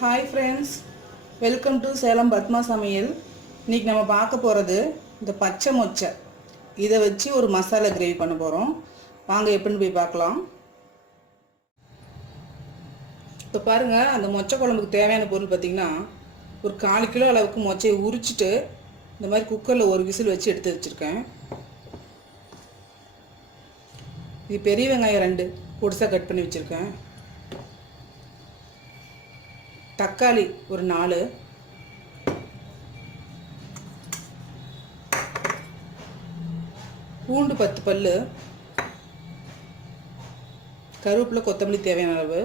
Hi friends, welcome to Salem Padma சமையல். இன்றைக்கி நம்ம பார்க்க போகிறது இந்த பச்சை மொச்சை. இதை வச்சு ஒரு மசாலா கிரேவி பண்ண போகிறோம். வாங்க எப்படின்னு போய் பார்க்கலாம். இப்போ பாருங்கள், அந்த மொச்சை குழம்புக்கு தேவையான பொருள் பார்த்திங்கன்னா, ஒரு 4 கிலோ அளவுக்கு மொச்சையை உரிச்சிட்டு இந்த மாதிரி குக்கரில் ஒரு விசில் வச்சு எடுத்து வச்சுருக்கேன். இது பெரிய வெங்காயம் 2 பொடிசாக கட் பண்ணி வச்சுருக்கேன். தக்காளி ஒரு 4, பூண்டு 10 பல்லு, கருவேப்பிலை கொத்தமல்லி தேவையான அளவு,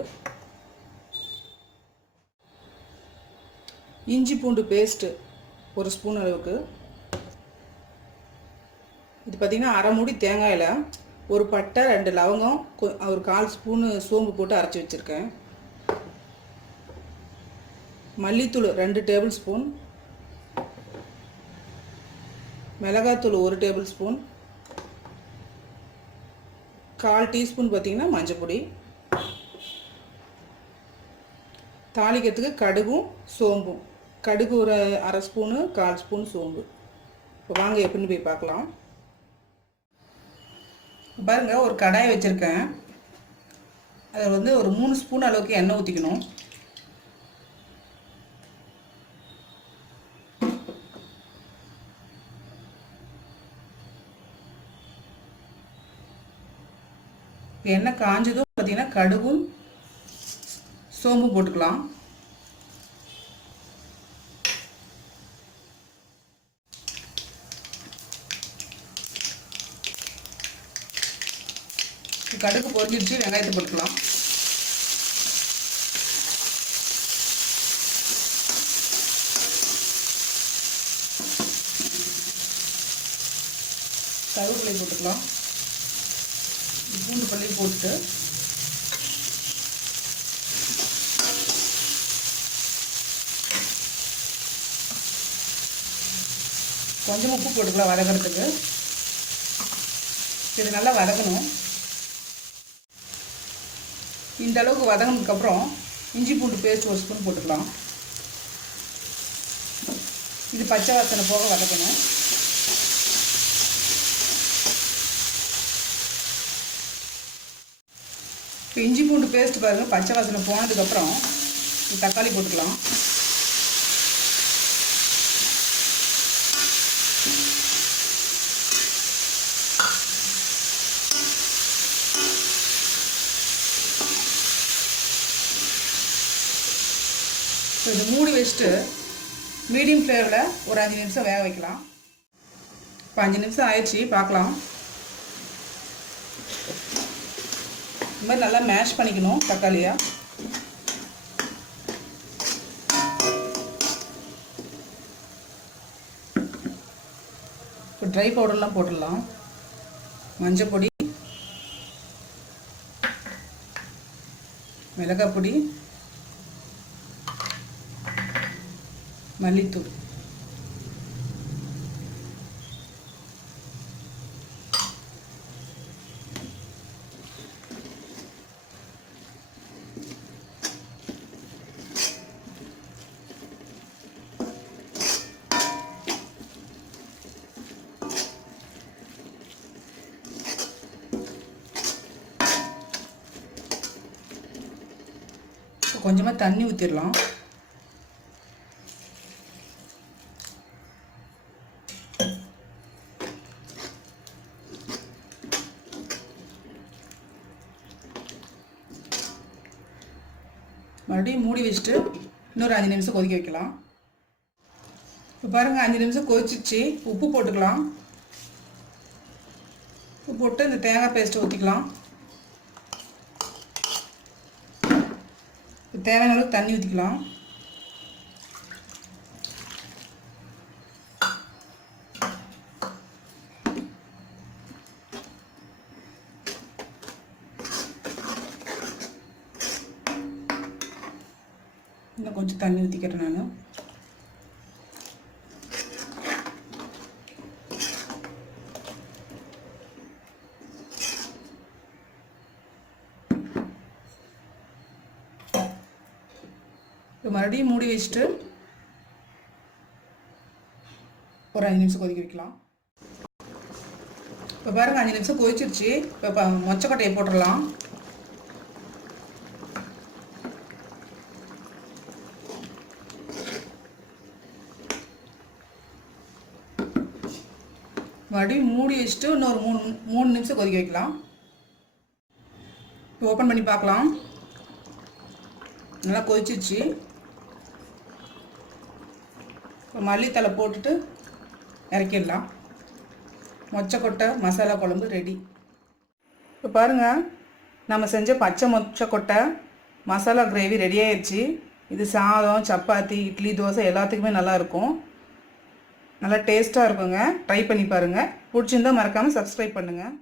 இஞ்சி பூண்டு பேஸ்ட்டு ஒரு ஸ்பூன் அளவுக்கு. இது பார்த்திங்கன்னா அரை மூடி தேங்காயில் ஒரு பட்டை 2 லவங்கம் ஒரு 1/4 ஸ்பூனு சோம்பு போட்டு அரைச்சி வச்சுருக்கேன். மல்லித்தூள் 2 டேபிள் ஸ்பூன், மிளகாத்தூள் 1 டேபிள் ஸ்பூன், 1/4 டீஸ்பூன் பார்த்திங்கன்னா மஞ்சப்பொடி. தாளிக்கிறதுக்கு கடுகும் சோம்பும். கடுகு ஒரு அரை ஸ்பூனு, 1/4 ஸ்பூன் சோம்பு. இப்போ வாங்க எப்படின்னு போய் பார்க்கலாம். பாருங்கள், ஒரு கடாயை வச்சுருக்கேன். அதில் ஒரு 3 ஸ்பூன் அளவுக்கு எண்ணெய் ஊற்றிக்கணும். எண்ணெய் காஞ்சதும் பார்த்திங்கன்னா கடுகும் சோம்பும் போட்டுக்கலாம். கடுகு பொரிஞ்சிடுச்சு, வெங்காயத்தை போட்டுக்கலாம். கருவேப்பிலை போட்டுக்கலாம். பூண்டு பல்லையும் போட்டு கொஞ்சம் உப்பு போட்டுக்கலாம் வதக்கிறதுக்கு. இது நல்லா வதக்கணும். இந்த அளவுக்கு வதங்கினதுக்கப்புறம் இஞ்சி பூண்டு பேஸ்ட் 1 ஸ்பூன் போட்டுக்கலாம். இது பச்சை வாசனை போக வதக்கணும். இப்போ இஞ்சி பூண்டு பேஸ்ட் பாருங்கள், பச்சை வாசனை போனதுக்கப்புறம் தக்காளி போட்டுக்கலாம். இது மூடி வச்சுட்டு மீடியம் ஃப்ளேமில் ஒரு 5 நிமிஷம் வேக வைக்கலாம். இப்போ 5 நிமிஷம் ஆயிடுச்சு, பார்க்கலாம். இந்த மாதிரி நல்லா மேஷ் பண்ணிக்கணும் தக்காளியை. இப்போ ட்ரை பவுடர்லாம் போட்டுடலாம். மஞ்சள் பொடி, மிளகாய் பொடி, மல்லித்தூள். கொஞ்சமாக தண்ணி ஊற்றிடலாம். மறுபடியும் மூடி வச்சுட்டு இன்னொரு 5 நிமிஷம் கொதிக்க வைக்கலாம். இப்போ பாருங்கள், 5 நிமிஷம் கொதிச்சிச்சு. உப்பு போட்டுக்கலாம். உப்பு போட்டு இந்த தேங்காய் பேஸ்ட்டை ஊற்றிக்கலாம். தேவையான அளவுக்கு தண்ணி ஊற்றிக்கலாம். இன்னும் கொஞ்சம் தண்ணி ஊற்றிக்கிறேன் நான். இப்போ மறுபடியும் மூடி வச்சுட்டு ஒரு 5 நிமிஷம் கொதிக்க வைக்கலாம். இப்போ பாருங்கள் 5 நிமிஷம் கொதிச்சிருச்சு. இப்போ மொச்சக்கொட்டையை போட்டுடலாம். மறுபடியும் மூடி வச்சுட்டு இன்னொரு 3 நிமிஷம் கொதிக்க வைக்கலாம். இப்போ ஓப்பன் பண்ணி பார்க்கலாம். நல்லா கொதிச்சிருச்சு. இப்போ மல்லித்தலை போட்டுட்டு இறக்கிடலாம். மொச்சக்கொட்டை மசாலா குழம்பு ரெடி. இப்போ பாருங்கள், நம்ம செஞ்ச பச்சை மொச்சக்கொட்டை மசாலா கிரேவி ரெடி ஆயிடுச்சு. இது சாதம், சப்பாத்தி, இட்லி, தோசை எல்லாத்துக்குமே நல்லாயிருக்கும். நல்லா டேஸ்ட்டாக இருக்குங்க. ட்ரை பண்ணி பாருங்கள். பிடிச்சிருந்தால் மறக்காமல் சப்ஸ்கிரைப் பண்ணுங்கள்.